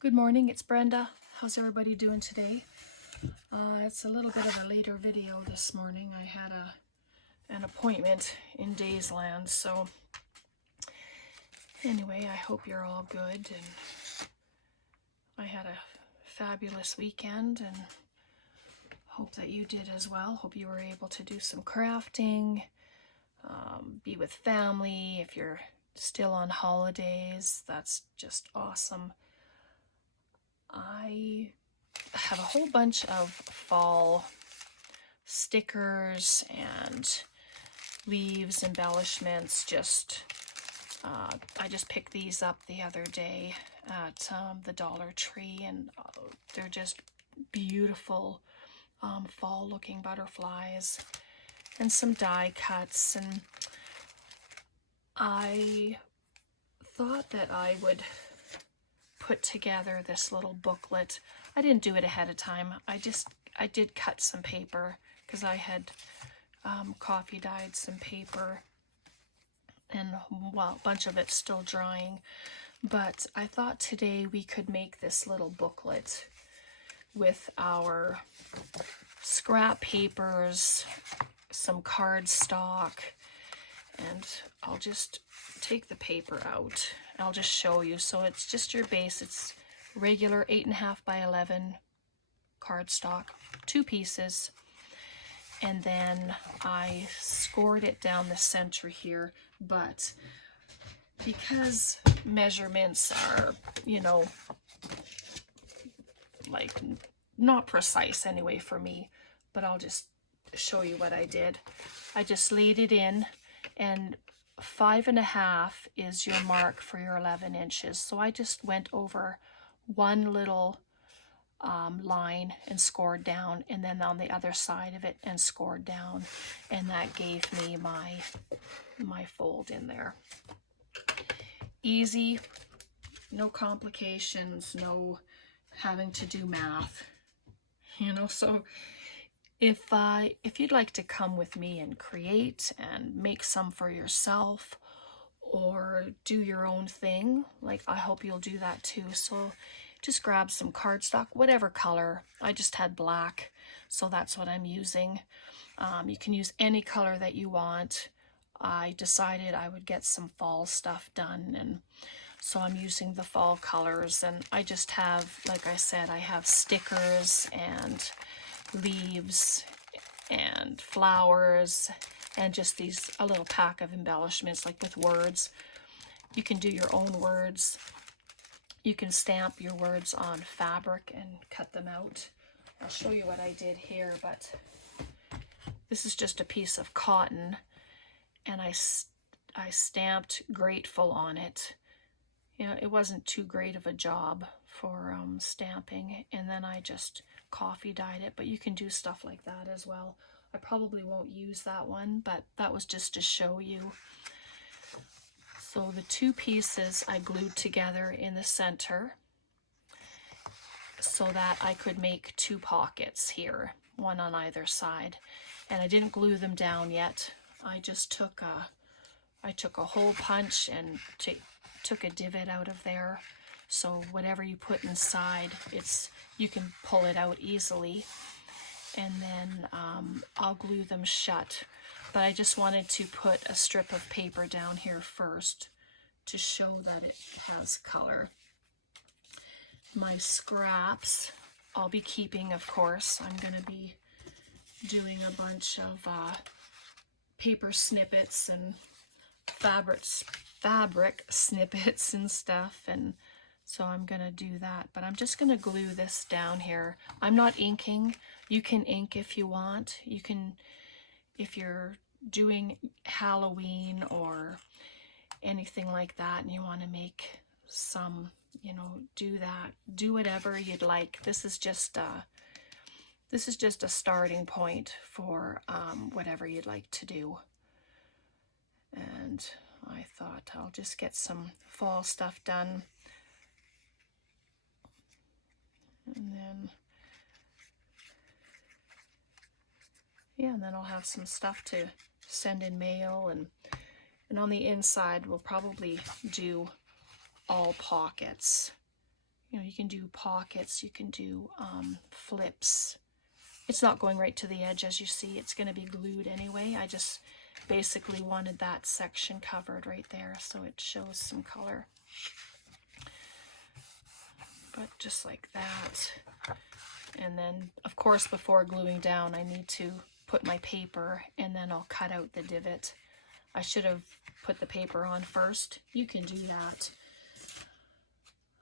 Good morning, it's Brenda. How's everybody doing today? It's a little bit of a later video this morning. I had an appointment in Daysland, so anyway, I hope you're all good, and I had a fabulous weekend and hope that you did as well. Hope you were able to do some crafting, be with family. If you're still on holidays, that's just awesome. I have a whole bunch of fall stickers and leaves, embellishments. I just picked these up the other day at the Dollar Tree, and they're just beautiful fall looking butterflies and some die cuts. And I thought that I would put together this little booklet. I didn't do it ahead of time. I did cut some paper because I had coffee dyed some paper, and well, a bunch of it's still drying. But I thought today we could make this little booklet with our scrap papers, some cardstock, and I'll just take the paper out. I'll just show you. So it's just your base. It's regular 8.5 by 11 cardstock, 2 pieces, and then I scored it down the center here. But because measurements are, like not precise anyway for me, but I'll just show you what I did. I just laid it in, and 5.5 is your mark for your 11 inches. So I just went over one little line and scored down, and then on the other side of it and scored down, and that gave me my fold in there. Easy, no complications, no having to do math, so if you'd like to come with me and create and make some for yourself or do your own thing, like, I hope you'll do that too. So just grab some cardstock, whatever color. I just had black, so that's what I'm using. You can use any color that you want. I decided I would get some fall stuff done, and so I'm using the fall colors. And I just have, like I said, I have stickers and leaves and flowers and just a little pack of embellishments, like with words. You can do your own words. You can stamp your words on fabric and cut them out. I'll show you what I did here, but this is just a piece of cotton, and I stamped grateful on it. It wasn't too great of a job for stamping, and then I just coffee dyed it, but you can do stuff like that as well. I probably won't use that one, but that was just to show you. So the 2 pieces I glued together in the center so that I could make 2 pockets here, one on either side. And I didn't glue them down yet. I just took a hole punch and took a divot out of there. So whatever you put inside, you can pull it out easily. And then I'll glue them shut. But I just wanted to put a strip of paper down here first to show that it has color. My scraps I'll be keeping, of course. I'm going to be doing a bunch of paper snippets and fabric snippets and stuff, and so I'm going to do that. But I'm just going to glue this down here. I'm not inking. You can ink if you want. You can, if you're doing Halloween or anything like that and you want to make some, do that. Do whatever you'd like. This is just a starting point for whatever you'd like to do. And I thought I'll just get some fall stuff done. And then I'll have some stuff to send in mail, and on the inside we'll probably do all pockets, You know, you can do pockets, you can do flips. It's not going right to the edge, as you see. It's going to be glued anyway. I just basically wanted that section covered right there so it shows some color. But just like that. And then, of course, before gluing down, I need to put my paper, and then I'll cut out the divot. I should have put the paper on first. You can do that.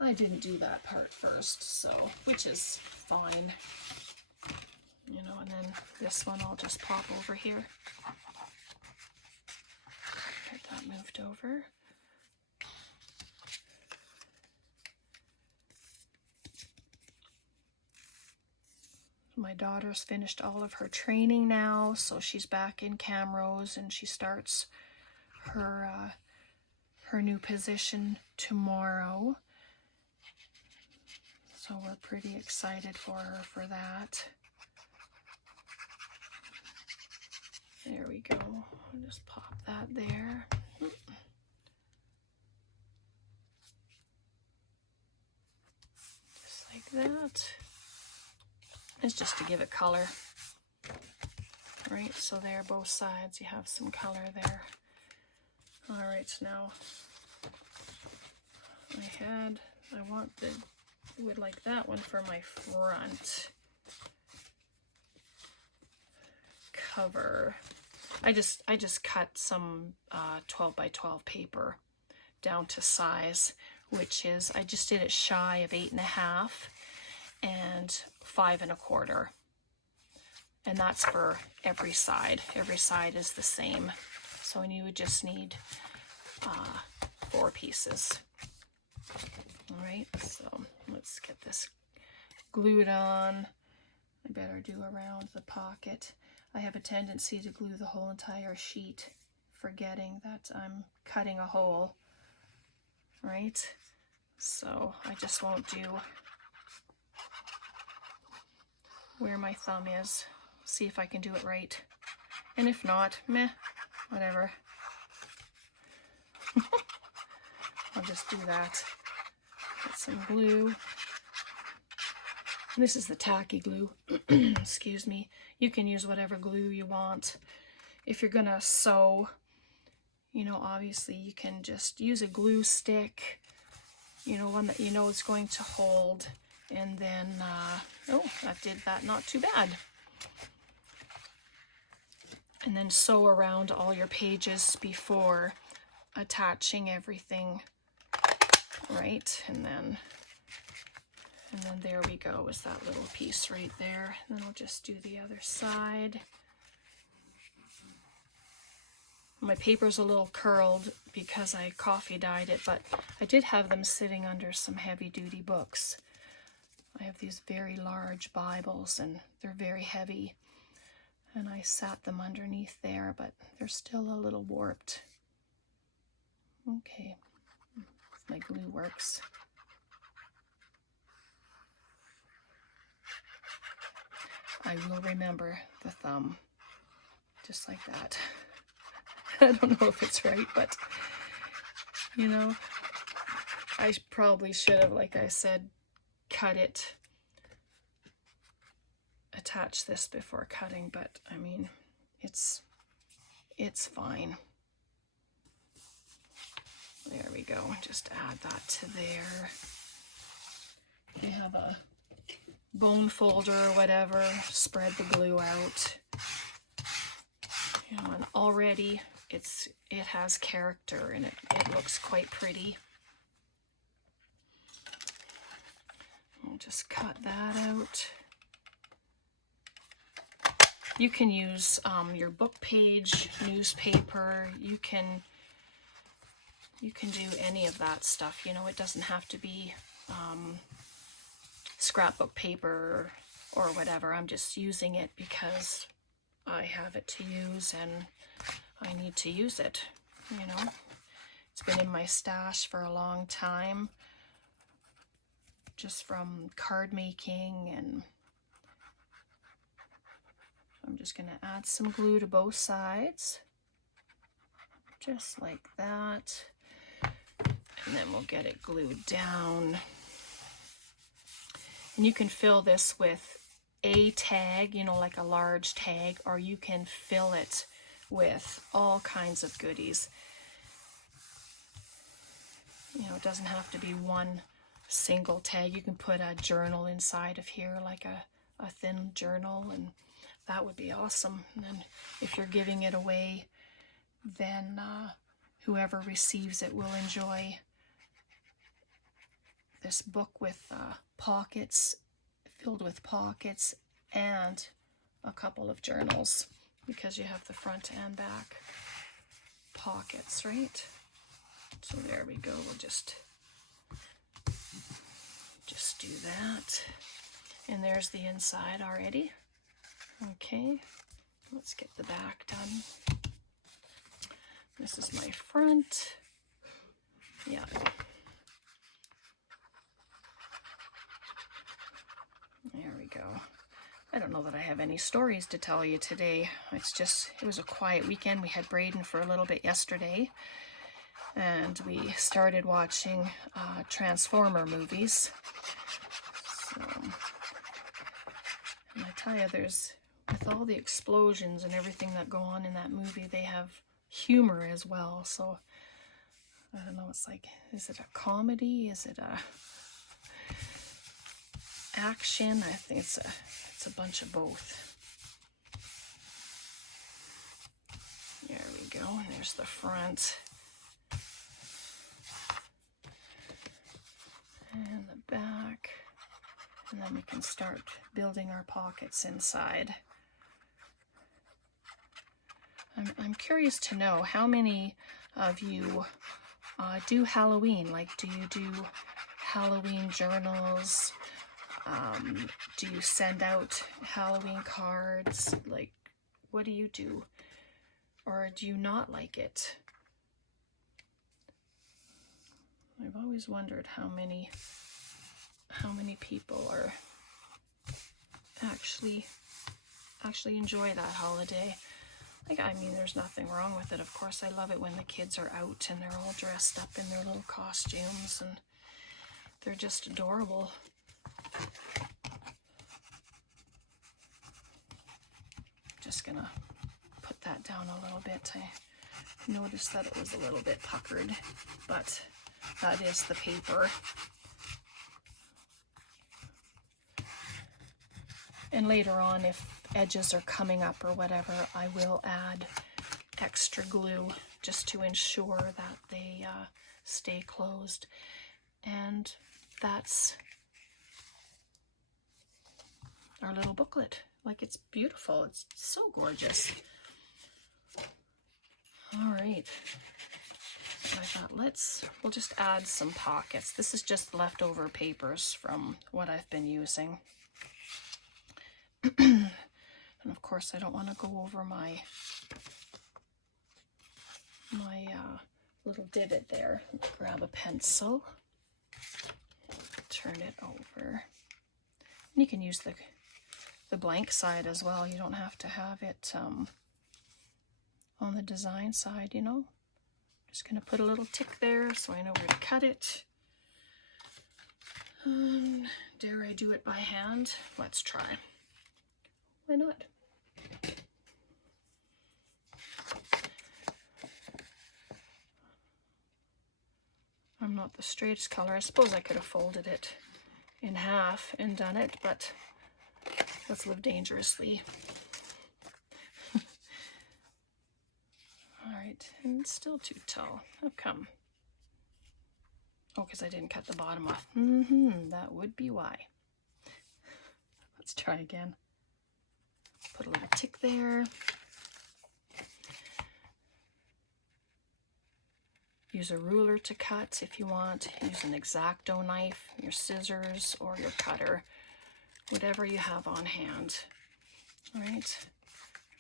I didn't do that part first, so, which is fine. You know, and then this one I'll just pop over here. Get that moved over. My daughter's finished all of her training now, so she's back in Camrose, and she starts her her new position tomorrow. So we're pretty excited for her for that. There we go. I'll just pop that there. Just like that. It's just to give it color. Right, so there, both sides, you have some color there. All right, so now I would like that one for my front cover. I just cut some 12 by 12 paper down to size, which is, I just did it shy of 8.5 and 5 1/4. And that's for every side. Every side is the same. So you would just need 4 pieces. All right, so let's get this glued on. I better do around the pocket. I have a tendency to glue the whole entire sheet, forgetting that I'm cutting a hole, right? So I just won't do where my thumb is. See if I can do it right. And if not, meh, whatever. I'll just do that. Get some glue. This is the tacky glue. Excuse me. You can use whatever glue you want. If you're gonna sew, you know, obviously you can just use a glue stick, you know, one that you know is going to hold. And then, oh, that did that not too bad. And then sew around all your pages before attaching everything, right? And then there we go, is that little piece right there. And then I'll just do the other side. My paper's a little curled because I coffee dyed it, but I did have them sitting under some heavy-duty books. I have these very large Bibles, and they're very heavy. And I sat them underneath there, but they're still a little warped. Okay, if my glue works. I will remember the thumb, just like that. I don't know if it's right, but, you know, I probably should have, like I said, cut it, attach this before cutting, but I mean, it's fine. There we go, just add that to there. You have a bone folder or whatever, spread the glue out. You know, and already it has character, and it looks quite pretty. I'll just cut that out. You can use your book page, newspaper. You can do any of that stuff. You know, it doesn't have to be scrapbook paper or whatever. I'm just using it because I have it to use and I need to use it. You know, it's been in my stash for a long time, just from card making. And I'm just going to add some glue to both sides, just like that, and then we'll get it glued down. And you can fill this with a tag, you know, like a large tag, or you can fill it with all kinds of goodies. You know, it doesn't have to be one single tag. You can put a journal inside of here, like a thin journal, and that would be awesome. And then if you're giving it away, then whoever receives it will enjoy this book with pockets, filled with pockets, and a couple of journals, because you have the front and back pockets, right? So there we go. We'll just do that. And there's the inside already. Okay, let's get the back done. This is my front. Yeah. There we go. I don't know that I have any stories to tell you today. It was a quiet weekend. We had Braden for a little bit yesterday, and we started watching Transformer movies. So, and I tell you, with all the explosions and everything that go on in that movie, they have humor as well. So I don't know, it's like, is it a comedy? Is it a action? I think it's a bunch of both. There we go. And there's the front. And the back. And then we can start building our pockets inside. I'm curious to know how many of you do Halloween. Like, do you do Halloween journals? Do you send out Halloween cards? Like, what do you do? Or do you not like it? I've always wondered how many people are actually enjoy that holiday. Like, I mean, there's nothing wrong with it. Of course, I love it when the kids are out and they're all dressed up in their little costumes, and they're just adorable. Just gonna put that down a little bit. I noticed that it was a little bit puckered, but that is the paper. And later on, if edges are coming up or whatever, I will add extra glue just to ensure that they stay closed. And that's our little booklet. Like, it's beautiful. It's so gorgeous. All right. So I thought, we'll just add some pockets. This is just leftover papers from what I've been using. And of course, I don't want to go over my little divot there. Grab a pencil, turn it over. And you can use the blank side as well. You don't have to have it on the design side, you know. Just going to put a little tick there so I know where to cut it. Dare I do it by hand? Let's try. Why not? I'm not the straightest color. I suppose I could have folded it in half and done it, but let's live dangerously. All right, and it's still too tall. How come? Oh, because I didn't cut the bottom off. That would be why. Let's try again. Put a little tick there. Use a ruler to cut if you want. Use an X-Acto knife, your scissors, or your cutter, whatever you have on hand. All right,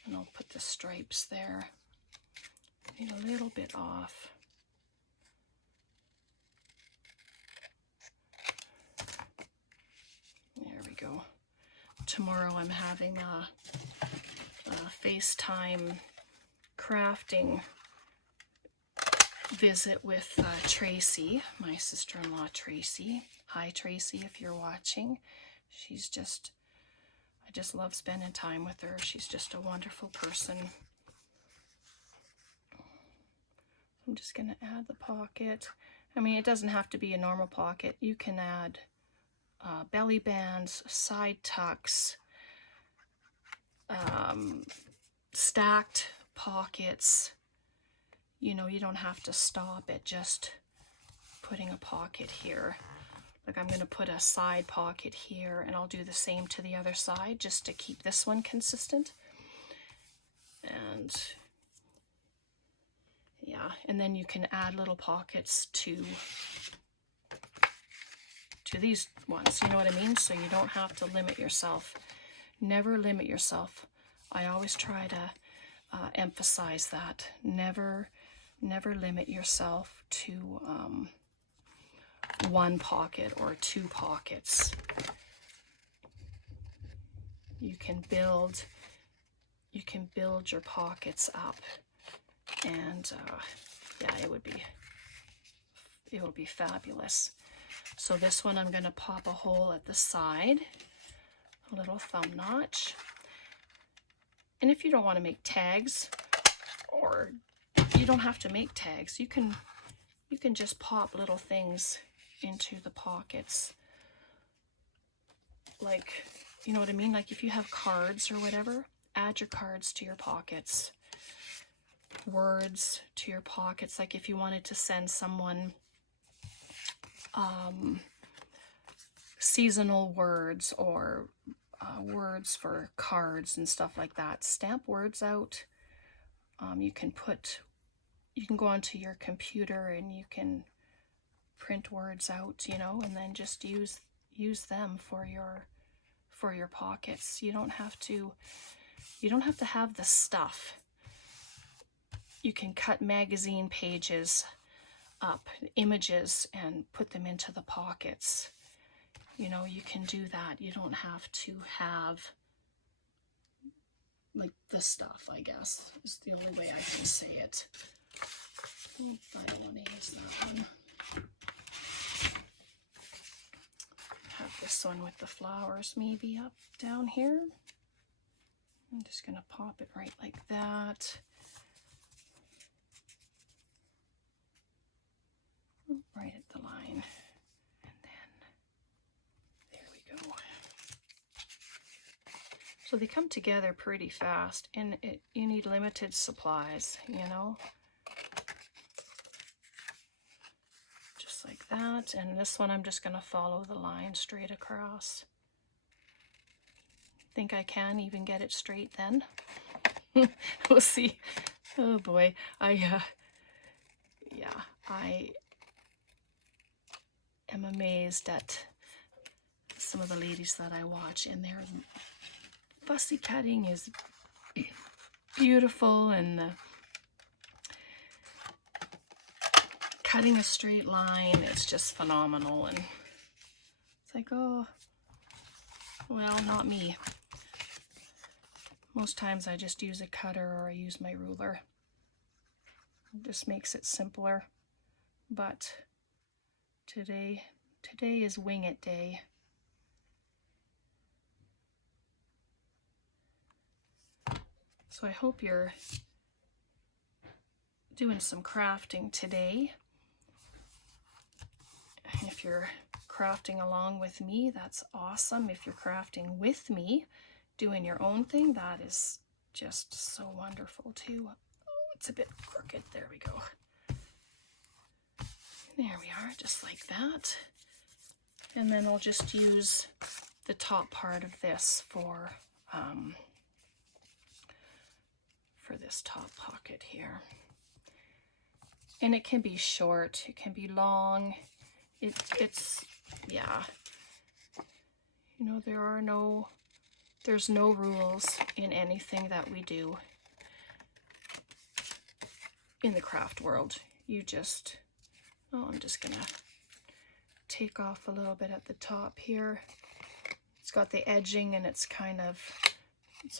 and I'll put the stripes there. Need a little bit off. There we go. Tomorrow I'm having a FaceTime crafting visit with Tracy, my sister-in-law Tracy. Hi Tracy, if you're watching. She's just, I just love spending time with her. She's just a wonderful person. I'm just going to add the pocket. I mean, it doesn't have to be a normal pocket. You can add belly bands, side tucks, stacked pockets. You know, you don't have to stop at just putting a pocket here. Like I'm going to put a side pocket here, and I'll do the same to the other side just to keep this one consistent. And yeah, and then you can add little pockets to these ones, you know what I mean? So you don't have to limit yourself. Never limit yourself. I always try to emphasize that. Never limit yourself to one pocket or two pockets. You can build your pockets up, and yeah, it will be fabulous. So this one I'm going to pop a hole at the side, a little thumb notch. And if you don't want to make tags, or you don't have to make tags, you can just pop little things into the pockets. Like, you know what I mean? Like if you have cards or whatever, add your cards to your pockets. Words to your pockets. Like if you wanted to send someone seasonal words, or words for cards and stuff like that. Stamp words out. You can go onto your computer and you can print words out, you know, and then just use them for your pockets. You don't have to have the stuff. You can cut magazine pages up, images, and put them into the pockets. You know, you can do that. You don't have to have like the stuff, I guess, is the only way I can say it. I don't want to use that one. Have this one with the flowers maybe up down here. I'm just going to pop it right like that. Right at the line. And then there we go. So they come together pretty fast, and you need limited supplies, you know. Just like that. And this one I'm just going to follow the line straight across. Think I can even get it straight then. We'll see. Oh boy. I am amazed at some of the ladies that I watch, and their fussy cutting is beautiful, and the cutting a straight line, it's just phenomenal. And it's like, oh, well, not me. Most times I just use a cutter, or I use my ruler. It just makes it simpler. But today is wing it day. So I hope you're doing some crafting today. If you're crafting along with me, that's awesome. If you're crafting with me, doing your own thing, that is just so wonderful too. Oh, it's a bit crooked. There we go. There we are, just like that. And then I'll just use the top part of this for this top pocket here. And it can be short, it can be long. It's yeah. You know, there's no rules in anything that we do in the craft world. You just, oh, I'm just gonna take off a little bit at the top here. It's got the edging, and it's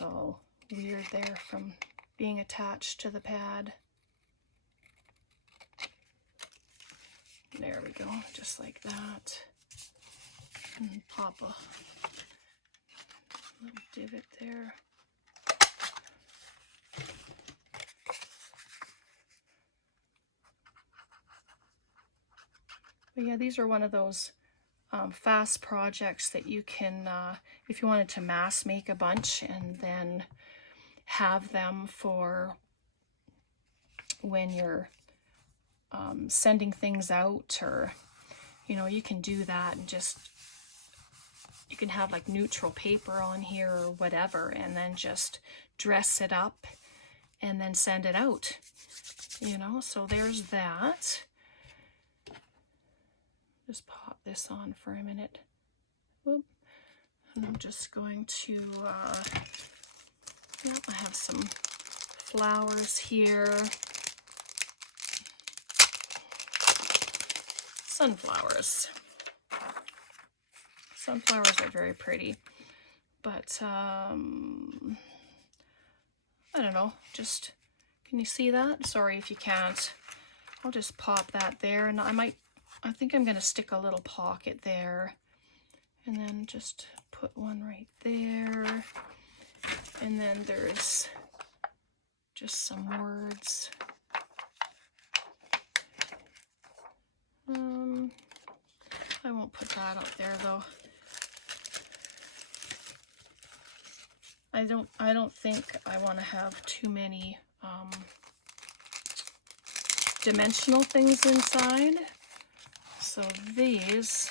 all weird there from being attached to the pad. There we go, just like that. And pop Little divot there. But yeah, these are one of those fast projects that you can, if you wanted to mass make a bunch and then have them for when you're sending things out, or, you know, you can do that and just, you can have like neutral paper on here or whatever, and then just dress it up and then send it out, you know. So there's that. Just pop this on for a minute. Whoop. And I'm just going to, yeah, I have some flowers here. Sunflowers. Sunflowers are very pretty, but I don't know, just, can you see that? Sorry if you can't. I'll just pop that there, and I think I'm going to stick a little pocket there, and then just put one right there, and then there's just some words. I won't put that up there though. I don't think I want to have too many dimensional things inside. So these,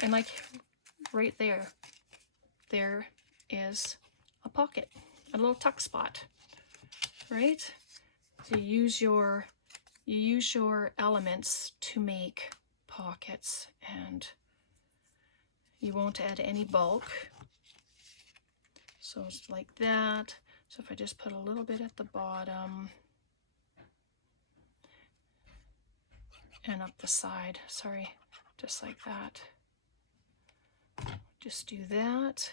and like right there, there is a pocket, a little tuck spot, right? So you use your elements to make pockets, and you won't add any bulk. So it's like that. So if I just put a little bit at the bottom and up the side, sorry, just like that. Just do that,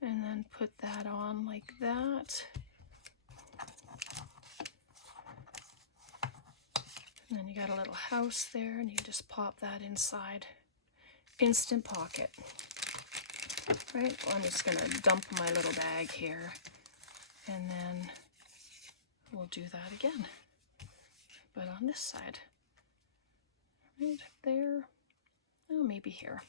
and then put that on like that. And then you got a little house there, and you just pop that inside. Instant pocket. Right, well, I'm just gonna dump my little bag here, and then we'll do that again, but on this side. Right there, oh, maybe here.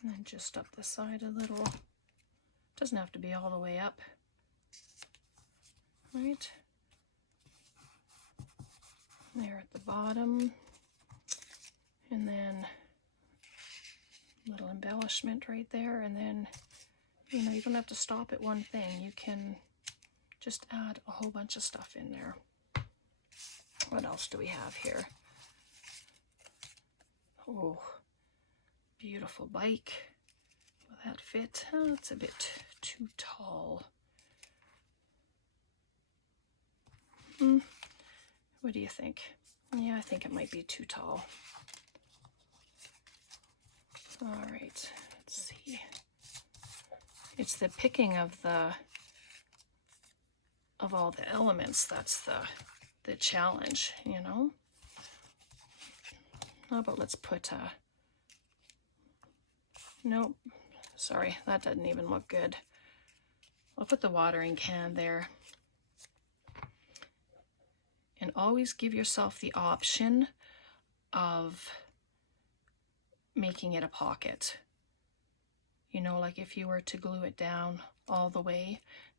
And then just up the side a little. Doesn't have to be all the way up. Right there at the bottom, and then a little embellishment right there, and then, you know, you don't have to stop at one thing. You can just add a whole bunch of stuff in there. What else do we have here? Oh, beautiful bike. Will that fit? Oh, it's a bit too tall. What do you think? Yeah, I think it might be too tall. All right, let's see. It's the picking of all the elements that's the challenge, you know. How about let's put nope, sorry, that doesn't even look good. I'll put the watering can there. And always give yourself the option of making it a pocket. You know, like if you were to glue it down all the way,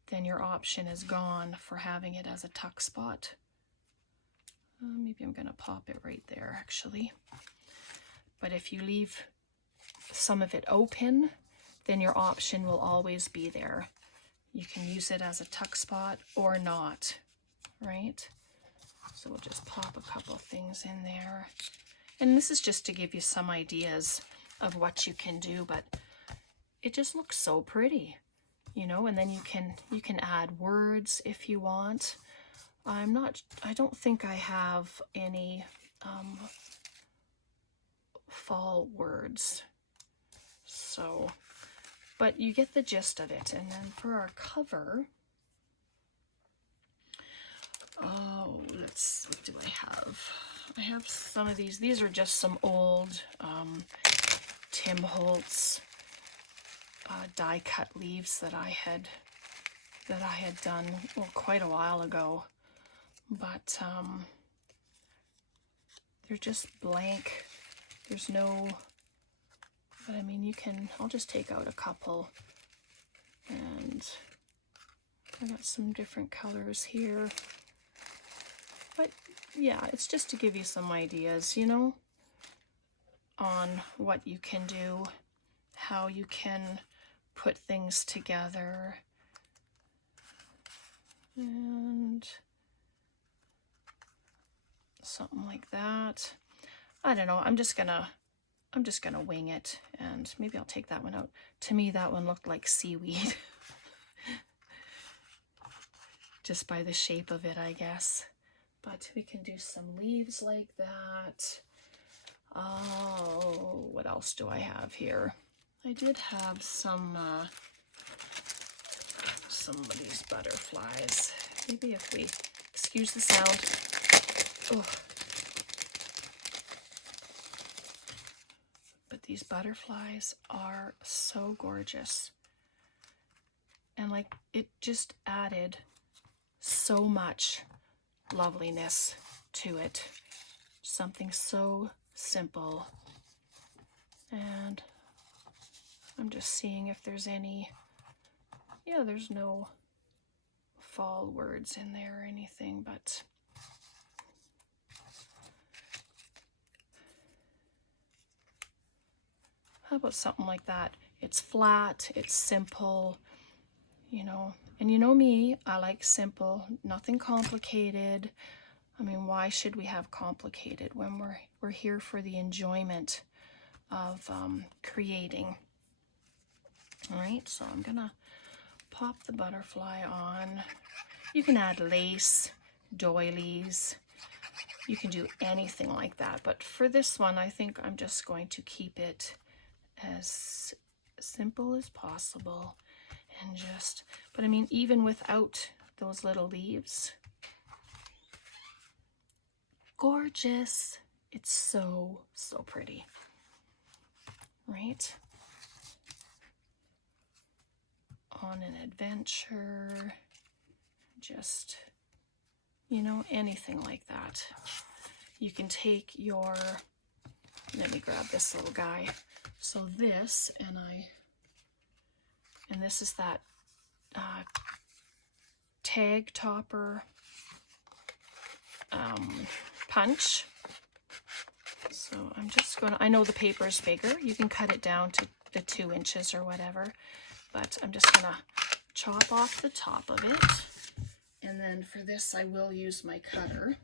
then your option is gone for having it as a tuck spot. Maybe I'm gonna pop it right there actually. But if you leave some of it open, then your option will always be there. You can use it as a tuck spot or not, right? So we'll just pop a couple things in there. And this is just to give you some ideas of what you can do, but it just looks so pretty, you know. And then you can add words if you want. I don't think I have any fall words. So, but you get the gist of it. And then for our cover, oh, what do I have? I have some of these. These are just some old Tim Holtz die cut leaves that I had done, well, quite a while ago. But they're just blank. There's no, but I mean, you can, I'll just take out a couple, and I got some different colors here. But yeah, it's just to give you some ideas, you know, on what you can do, how you can put things together. And something like that. I don't know, I'm just gonna wing it, and maybe I'll take that one out. To me, that one looked like seaweed. Just by the shape of it, I guess. But we can do some leaves like that. Oh, what else do I have here? I did have some of these butterflies. Maybe if we excuse the sound. Oh. But these butterflies are so gorgeous. And like, it just added so much loveliness to it. Something so simple. And I'm just seeing if there's any, yeah, there's no fall words in there or anything, but how about something like that? It's flat, it's simple, you know, and you know me, I like simple, nothing complicated. I mean, why should we have complicated when we're here for the enjoyment of creating? All right, so I'm gonna pop the butterfly on. You can add lace, doilies, you can do anything like that, but for this one, I think I'm just going to keep it as simple as possible, and just, but I mean, even without those little leaves, gorgeous. It's so, so pretty, right? On an adventure, just, you know, anything like that. You can take your, let me grab this little guy. So this, and this is that tag topper punch. So I'm just going to, I know the paper is bigger. You can cut it down to the 2 inches or whatever, but I'm just going to chop off the top of it. And then for this, I will use my cutter.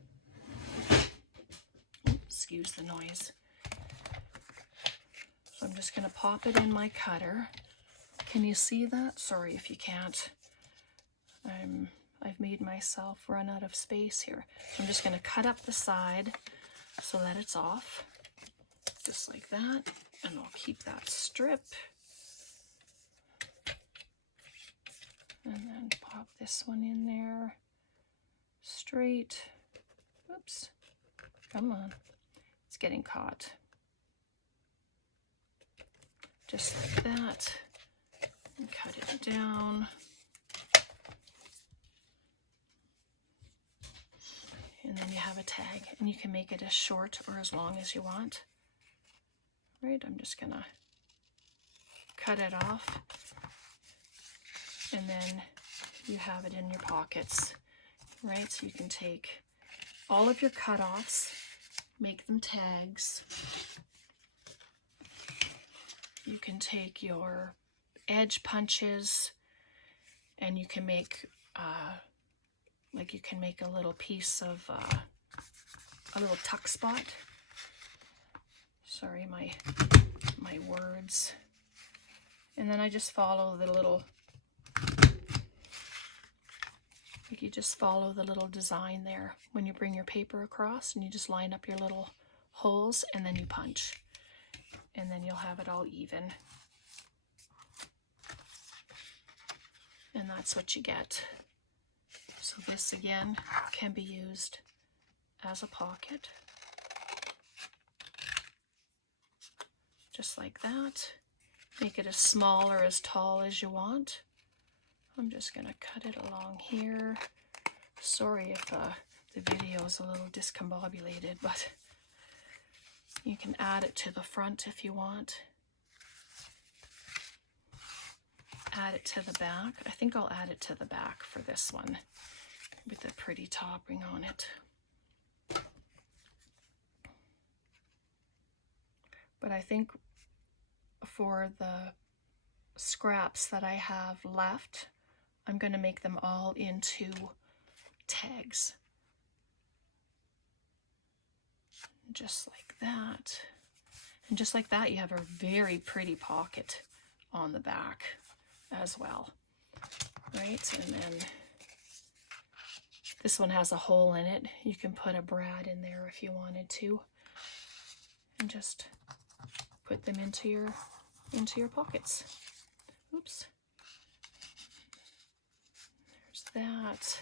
Excuse the noise. So I'm just going to pop it in my cutter. Can you see that? Sorry if you can't. I've made myself run out of space here. So I'm just going to cut up the side so that it's off, just like that. And I'll keep that strip. And then pop this one in there straight. Oops, come on, it's getting caught. Just like that, and cut it down. And then you have a tag, and you can make it as short or as long as you want. Right, I'm just gonna cut it off, and then you have it in your pockets, right? So you can take all of your cut-offs, make them tags. You can take your edge punches, and you can make like you can make a little piece of a little tuck spot. Sorry, my words. And then I just follow the little, like you just follow the little design there when you bring your paper across, and you just line up your little holes, and then you punch, and then you'll have it all even. And that's what you get. So this again can be used as a pocket. just like that. Make it as small or as tall as you want. I'm just going to cut it along here. Sorry if the video is a little discombobulated, but you can add it to the front if you want. Add it to the back. I think I'll add it to the back for this one with the pretty topping on it. But I think for the scraps that I have left, I'm going to make them all into tags. Just like that. And just like that, you have a very pretty pocket on the back as well. Right? And then this one has a hole in it. You can put a brad in there if you wanted to. And just put them into your pockets. Oops. There's that.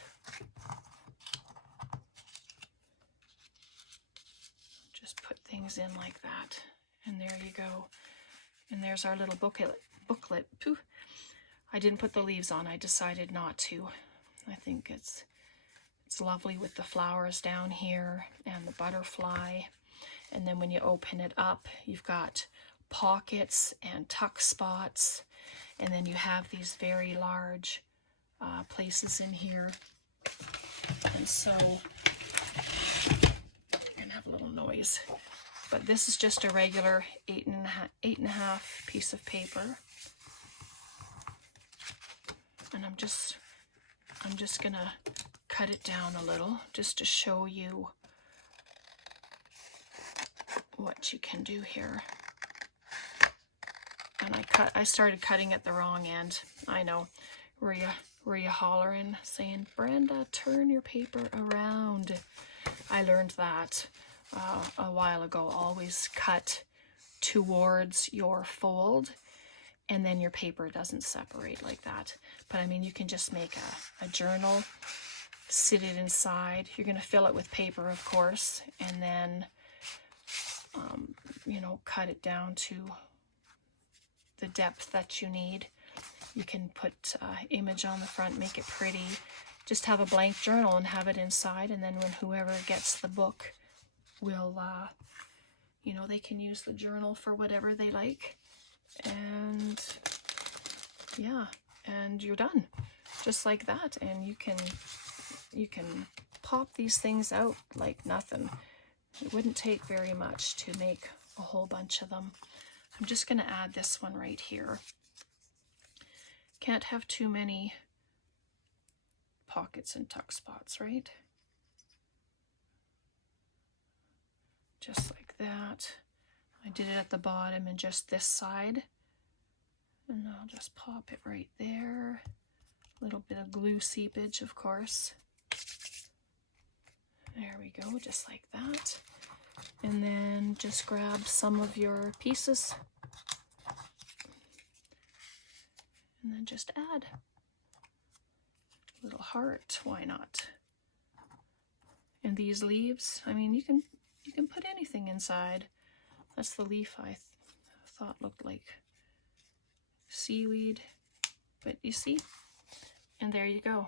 Just put things in like that. And there you go. And there's our little booklet. Pooh. I didn't put the leaves on. I decided not to. I think it's lovely with the flowers down here and the butterfly. And then when you open it up, you've got pockets and tuck spots. And then you have these very large places in here. And so, I'm going to have a little noise. But this is just a regular 8.5 piece of paper. And I'm just gonna cut it down a little just to show you what you can do here. And I started cutting at the wrong end. I know. Were you hollering saying, Brenda, turn your paper around? I learned that a while ago. Always cut towards your fold, and then your paper doesn't separate like that. But I mean, you can just make a journal, sit it inside. You're going to fill it with paper, of course, and then, you know, cut it down to the depth that you need. You can put image on the front, make it pretty. Just have a blank journal and have it inside, and then when whoever gets the book will, you know, they can use the journal for whatever they like. And yeah, and you're done. Just like that. And you can pop these things out like nothing. It wouldn't take very much to make a whole bunch of them. I'm just going to add this one right here. Can't have too many pockets and tuck spots, right? Just like that. I did it at the bottom and just this side. And I'll just pop it right there. A little bit of glue seepage, of course. There we go, just like that. And then just grab some of your pieces. And then just add a little heart, why not? And these leaves, I mean, you can put anything inside. That's the leaf I thought looked like seaweed, but you see, and there you go.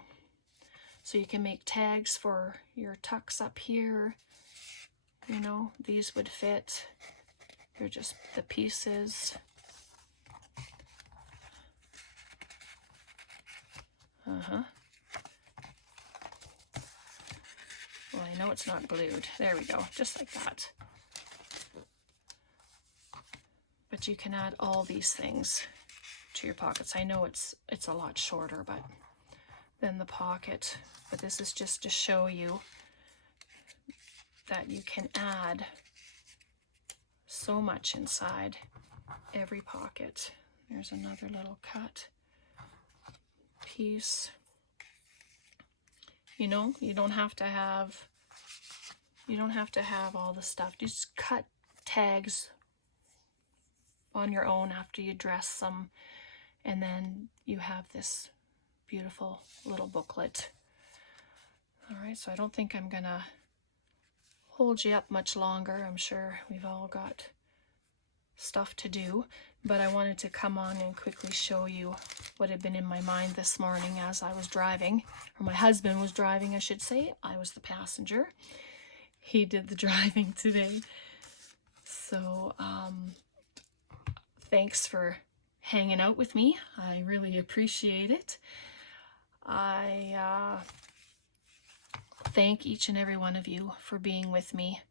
So you can make tags for your tucks up here. You know, these would fit. They're just the pieces. Well, I know it's not glued. There we go, just like that. But you can add all these things to your pockets. I know it's a lot shorter than the pocket, but this is just to show you that you can add so much inside every pocket. There's another little cut piece. You know, you don't have to have all the stuff. Just cut tags on your own after you dress them, and then you have this beautiful little booklet. All right, so I don't think I'm gonna hold you up much longer. I'm sure we've all got stuff to do, but I wanted to come on and quickly show you what had been in my mind this morning as I was driving, or my husband was driving, I should say. I was the passenger. He did the driving today. So, thanks for hanging out with me. I really appreciate it. I thank each and every one of you for being with me.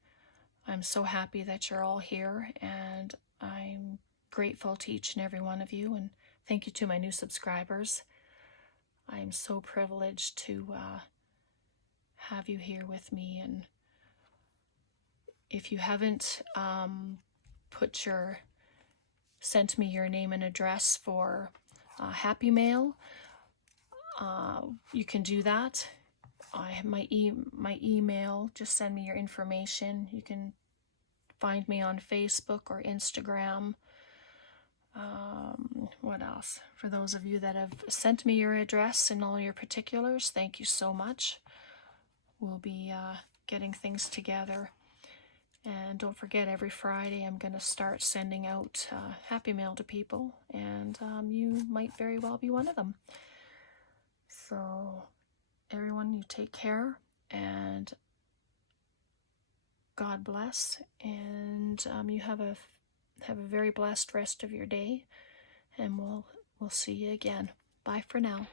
I'm so happy that you're all here, and I'm grateful to each and every one of you, and thank you to my new subscribers. I'm so privileged to have you here with me. And if you haven't sent me your name and address for Happy Mail, you can do that. I have my email. Just send me your information. You can find me on Facebook or Instagram. What else? For those of you that have sent me your address and all your particulars, thank you so much. We'll be getting things together. And don't forget, every Friday I'm going to start sending out Happy Mail to people, and you might very well be one of them. So everyone, you take care, and God bless, and you have a very blessed rest of your day, and we'll see you again. Bye for now.